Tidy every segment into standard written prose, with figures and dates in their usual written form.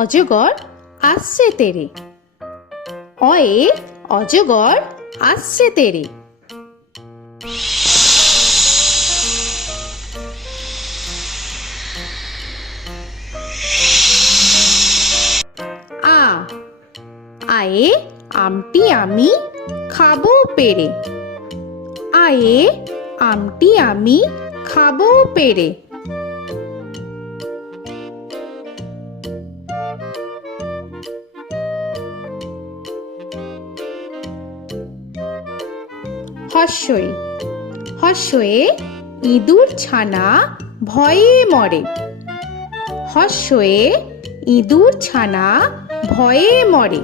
অজগর আসছে তেরে। অয়ে অজগর আসছে তেরে। আ আয়ে আমটি আমি খাবো পেরে। আয়ে আমটি আমি খাবো পেরে। হর্ষই হর্ষয়ে ইঁদুর ছানা ভয়ে মরে। হর্ষয়ে ইঁদুর ছানা ভয়ে মরে।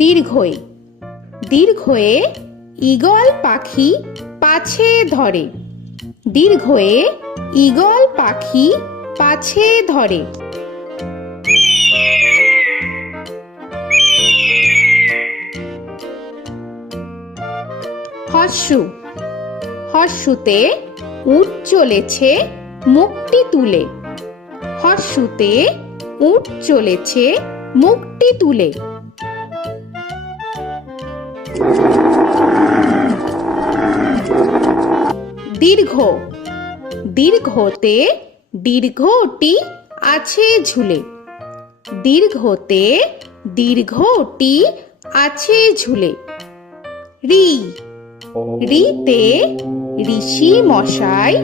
দীর্ঘই দীর্ঘয়ে ঈগল পাখি পাছে ধরে। দীর্ঘয়ে ঈগল পাখি পাছে ধরে। হর্ষু হর্ষুতে উট চলেছে মুখটি তুলে। হর্ষুতে উট চলেছে মুখটি তুলে। দীর্ঘ দীর্ঘতে দীর্ঘটি আছে ঝুলে। দীর্ঘতে দীর্ঘটি আছে ঝুলে। রি রিতে ঋষি মশাই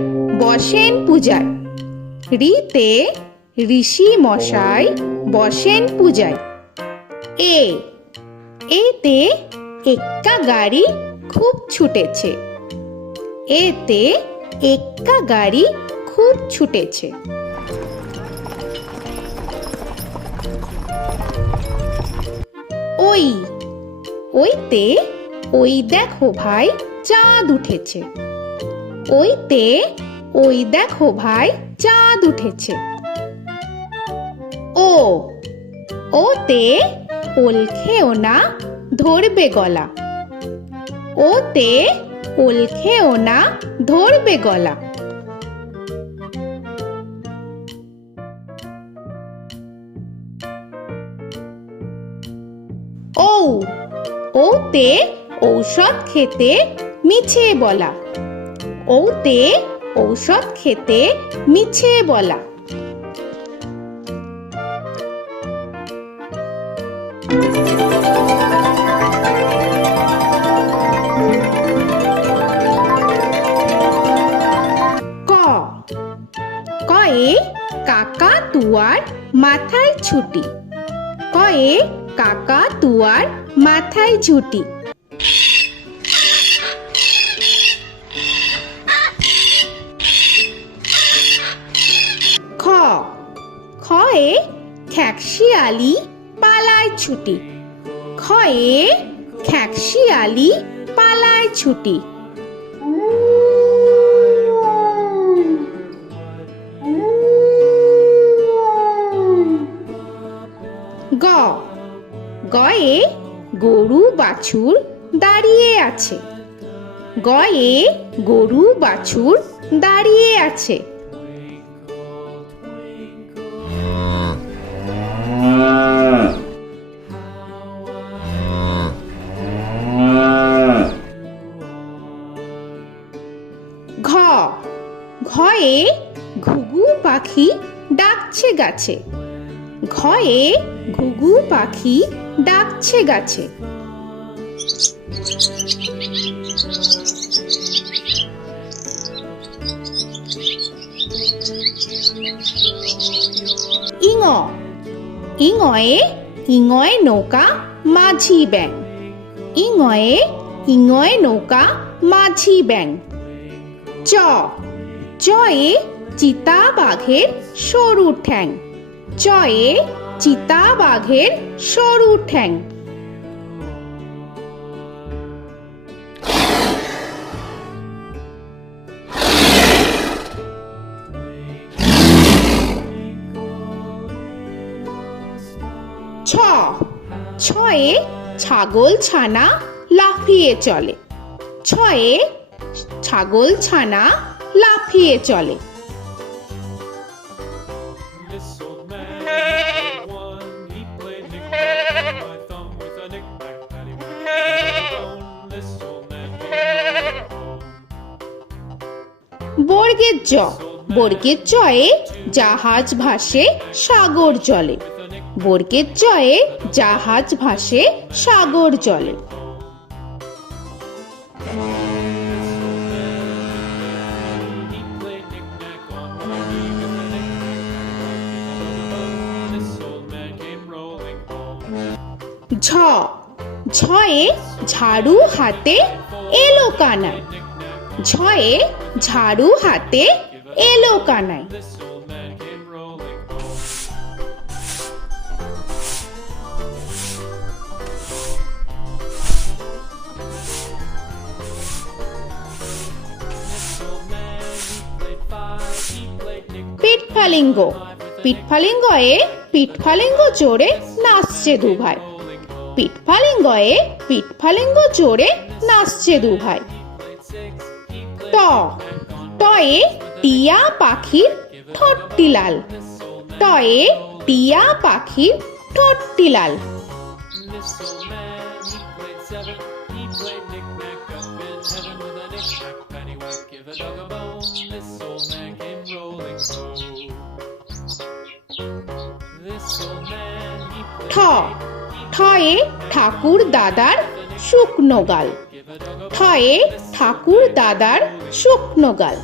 বসেন পূজায়। রিতে ঋষি মশাই বসেন পূজায়। এ এতে এক্কা গাড়ি খুব ছুটেছে। এতে এক্কা গাড়ি খুব ছুটেছে। ওই ওইতে ওই দেখো ভাই চাঁদ উঠেছে। ওইতে ওই দেখো ভাই চাঁদ উঠেছে। ও ওতে ওল খেও না ধরবে গলা। ওতে ওল খেও না ধরবে গলা। ঔ ওতে ঔষধ খেতে মিছে বলা। ওতে ঔষধ খেতে মিছে বলা। ক কয়ে কাকা তুয়ার মাথায় ছুটি। কয়ে কাকা তুয়ার মাথায় ঝুটি। খ খয়ে খ্যাকশিয়ালি পালায় ছুটি। খয়ে খ্যাকশিয়ালি পালায় ছুটি। গ গয়ে গরু বাছুর দাঁড়িয়ে আছে। গয়ে গরু বাছুর দাঁড়িয়ে আছে। ঘ ঘয়ে ঘুঘু পাখি ডাকছে গাছে। ঘয়ে ঘুঘু পাখি ডাকছে গাছে। ইঙ ইঙয়ে ইঙয়ে নৌকা মাঝি ব্যাং। ইঙয়ে ইঙয়ে নৌকা মাঝি ব্যাং। চ চয়ে চিতা বাঘের সরু ঠ্যাং। চয়ে চিতা বাঘের সরু ঠ্যাং। ছ ছয়ে ছাগল ছানা লাফিয়ে চলে। ছয়ে ছাগল ছানা লাফিয়ে চলে। This old man had one. He played knick-knack on my thumb with a knick-knack, paddywhack, bone. This old man came rolling home. বর্গের জ, বর্গের জয়ে জাহাজ ভাসে সাগর জলে। বর্গের জয়ে জাহাজ ভাসে সাগর জলে। He played knick-knack on my knee with a knick-knack, this old man came rolling home. ঝ, ঝয়ে ঝাড়ু হাতে এলো কানাই। ঝয়ে ঝাড়ু হাতে এলো Kanai. This old man came rolling home. This old man, he played five. He played knick-knack. পিঠফালিঙ্গ, পিঠফালিঙ্গয়ে পিঠফালিঙ্গ জোরে নাচছে দুভাই। পিঠফালিঙ্গয়ে পিঠফালিঙ্গ জোরে নাচছে দুভাই। ট, টয়ে টিয়া পাখির ঠোঁটটি লাল। টয়ে টিয়া পাখির ঠোঁটটি লাল। This old man, he played seven. He played knick-knack up in heaven with a knick-knack, paddywhack, give a dog a bone. This old man came rolling home. This old man, he ঠ, played ঠয়ে ঠাকুর দাদার শুকনো গাল। give a dog a ঠয়ে ঠাকুর দাদার শুকনো গাল।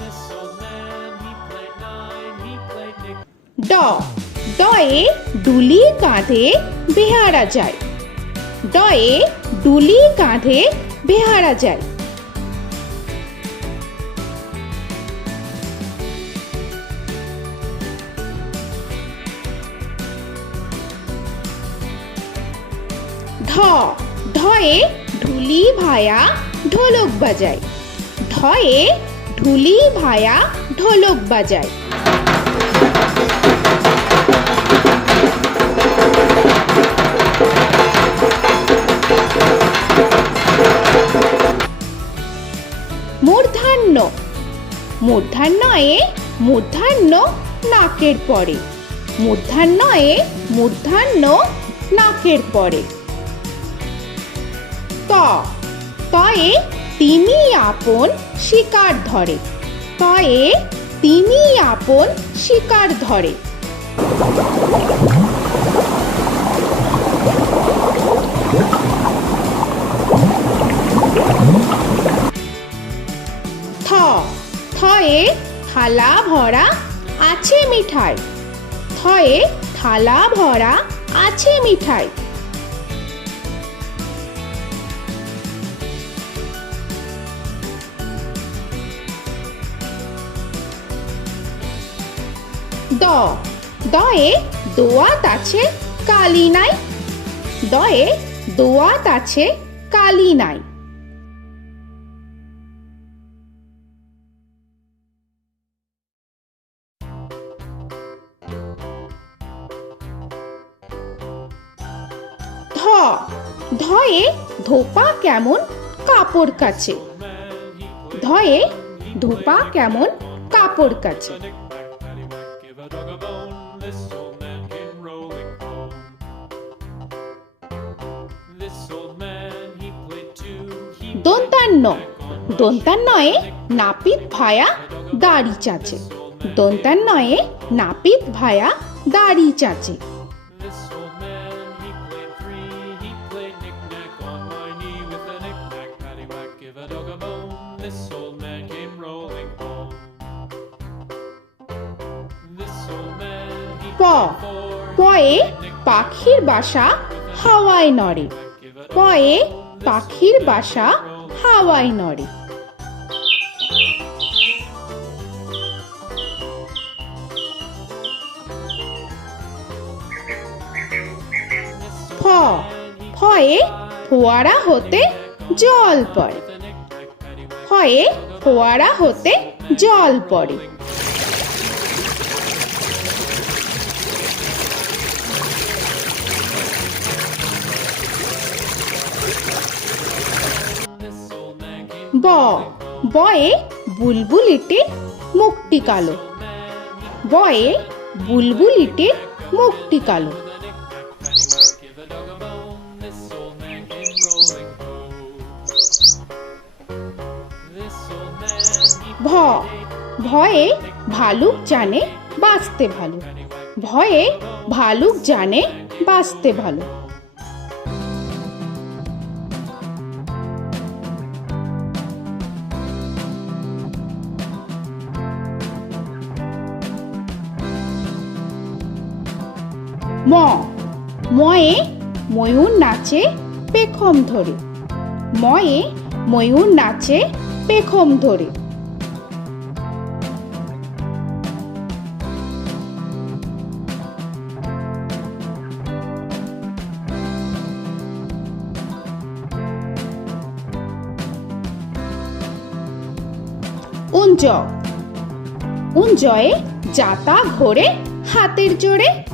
This old man, he played nine. He played knick. ড, ডয়ে ডুলি কাঁধে বেহারা যায়। ডয়ে ডুলি কাঁধে বেহারা যায়। ঢ, ঢয়ে ঢুলি ভায়া ঢোলক বাজায়। ঢয়ে ঢুলি ভায়া ঢোলক বাজায়। মূর্ধন্য, মূর্ধন্যয়ে মূর্ধন্য নাকের পরে। মূর্ধন্যয়ে মূর্ধন্য নাকের পরে। ত, তয়ে তিনি আপন শিকার ধরে। তয়ে তিনি আপন শিকার ধরে। থ, থয়ে থালা ভরা আছে মিঠাই। থয়ে থালা ভরা আছে মিঠাই। দ, দয়ে দোয়াত আছে কালি নাই। দয়ে দোয়াত আছে কালি নাই। ধ, ধয়ে ধোপা কেমন কাপড় কাচে। ধয়ে ধোপা কেমন কাপড় কাচে। Knick-knack, paddywhack, give a dog a bone. This old man came rolling home. This old man, he played two. He দন্তান্ন, দন্তান্নয়ে নাপিত ভায়া দাড়ি চাচে। দন্তান্নয়ে নাপিত ভায়া দাড়ি চাচে। This old man, he played three. He played knick-knack on my knee with a knick-knack, paddywhack, give a dog a bone. This old man came rolling home. This old man, he প, played four. পয়ে পাখির বাসা হাওয়ায় নড়ে। পয়ে পাখির বাসা হাওয়ায় নড়ে। ফ, ফয়ে ফোয়ারা হতে জল পড়ে। ফয়ে ফোয়ারা হতে জল পড়ে। ব বয়ে বুলবুলিটির মুখটি কালো। বয়ে বুলবুলিটির মুখটি কালো। Give a dog a bone, this old man came rolling home. This old man, he ভ ভয়ে ভালুক জানে বাঁচতে ভালো। ভয়ে ভালুক জানে বাঁচতে ভালো। ম ময়ে ময়ূর নাচে পেখম ধরে। ময়ে ময়ূর নাচে পেখম ধরে। উঞ্জ উঞ্জয়ে যাতা ঘোরে হাতের জোরে।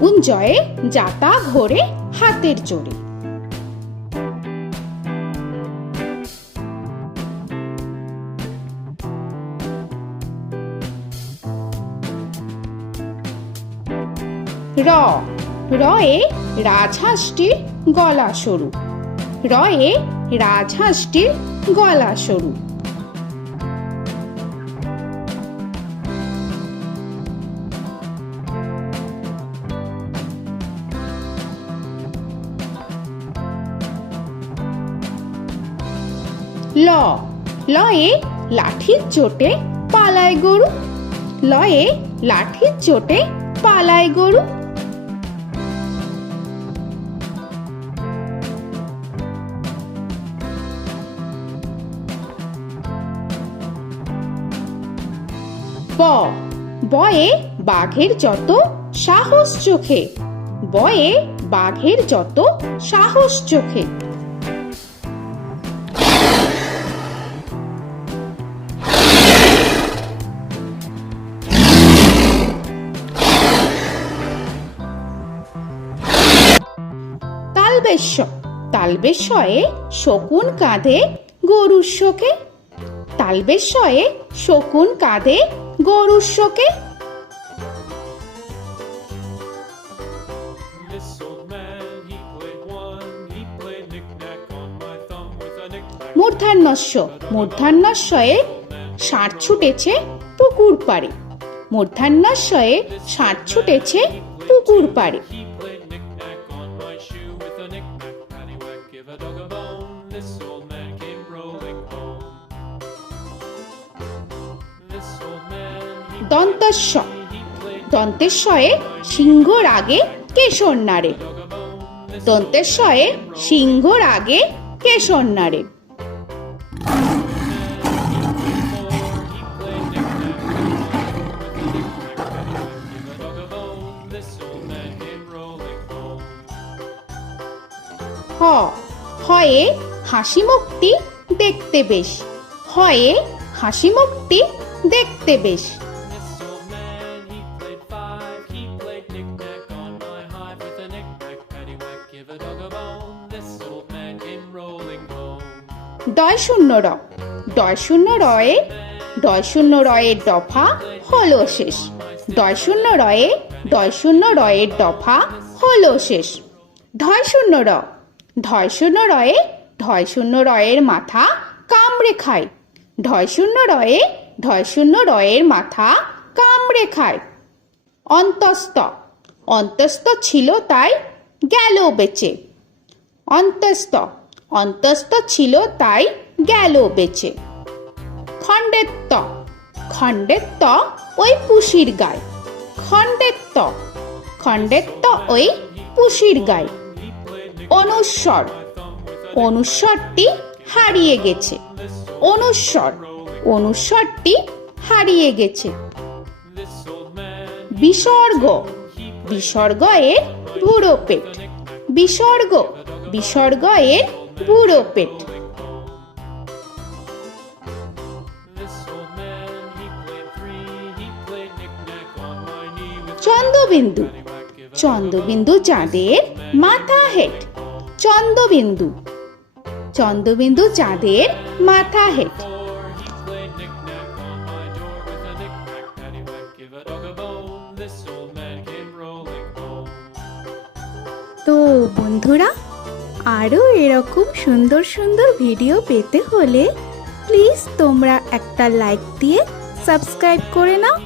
উঞ্জয়ে যাতা ঘোরে হাতের জোরে। র রয়ে রাজহাঁসটির গলা সরু। রয়ে রাজহাঁসটির গলা সরু। ল লয়ে লাঠির চোটে পালায় গরু। লয়ে লাঠির চোটে পালায় গরু। ব বয়ে বাঘের যত সাহস চোখে। বয়ে বাঘের যত সাহস চোখে। তালবেশ্য তালবেশ্যয়ে শকুন কাঁধে গরুর শোকে। তালবেশ্যয়ে শকুন কাঁধে গরুর শোকে। This old man, he played one, he played knick-knack on my thumb with a knick-knack. মূর্ধন্যস্য মূর্ধন্যস্বয়ে ষাঁড় ছুটেছে পুকুর পাড়ে। মূর্ধন্যস্বয়ে ষাঁড় ছুটেছে পুকুর পাড়ে। He played knick-knack on my shoe with a knick-knack, paddywhack, give a dog a bone. This old man came rolling home. This old man, he দন্তস্ব played দন্তেশ্বয়ে সিংহর আগে কেশর নাড়ে। dog a bone. This দন্তেশ্বয়ে সিংহর আগে কেশর নাড়ে। he played knick-knack with a knick-knack, paddywhack, give a dog a bone. This old man came rolling home. হ হয়ে হাসি মুখটি দেখতে বেশ। হয়ে হাসি মুখটি দেখতে বেশ। This old man, he played five, he played knick-knack on my hive with a knick-knack, paddywhack, give a dog a bone. This old man came rolling home. ডয় শূন্য র ডয় শূন্য রয়ে ডয় শূন্য রয়ের দফা হলো শেষ। ডয় শূন্য রয়ে ডয় শূন্য রয়ের দফা হলো শেষ। ঢয় শূন্য র ঢয় শূন্য রয়ে ঢয় শূন্য রয়ের মাথা কামড়ে খায়। ঢয় শূন্য রয়ে ঢয় শূন্য রয়ের মাথা কামড়ে খায়। অন্তস্থ অন্তস্থ ছিল তাই গেল বেঁচে। অন্তস্থ অন্তস্থ ছিল তাই গেল বেঁচে। খণ্ডেত্ব খণ্ডেত্ব ওই পুষির গায়। খণ্ডেত্ব খণ্ডেত্ব ওই পুষির গায়। অনুস্বর অনুস্বরটি হারিয়ে গেছে। অনুস্বর অনুস্বরটি হারিয়ে গেছে। This old man, বিসর্গ বিসর্গ এর বুড়ো পেট। বিসর্গ বিসর্গ এর বুড়ো পেট। this old man, he played three, he played knick-knack on my knee with Chandrabindu paddywhack, give a Chandrabindu চাঁদের মাথা হেট। চন্দ্রবিন্দু চন্দ্রবিন্দু চাঁদের মাথা head. Before he played knick-knack on my door with a knick-knack, paddywhack, give a dog a bone. This old man came rolling home. তো বন্ধুরা, আরও এরকম সুন্দর সুন্দর ভিডিও পেতে হলে প্লিজ তোমরা একটা লাইক দিয়ে সাবস্ক্রাইব করে নাও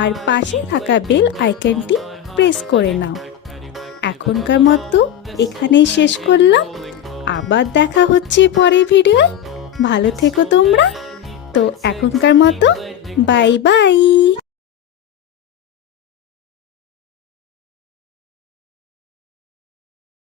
আর পাশে থাকা বেল আইকনটি প্রেস করে নাও। এখনকার মতো এখানেই শেষ করলাম, আবার দেখা হচ্ছে পরের ভিডিও। ভালো থেকো তোমরা। তো এখনকার মতো বাই বাই।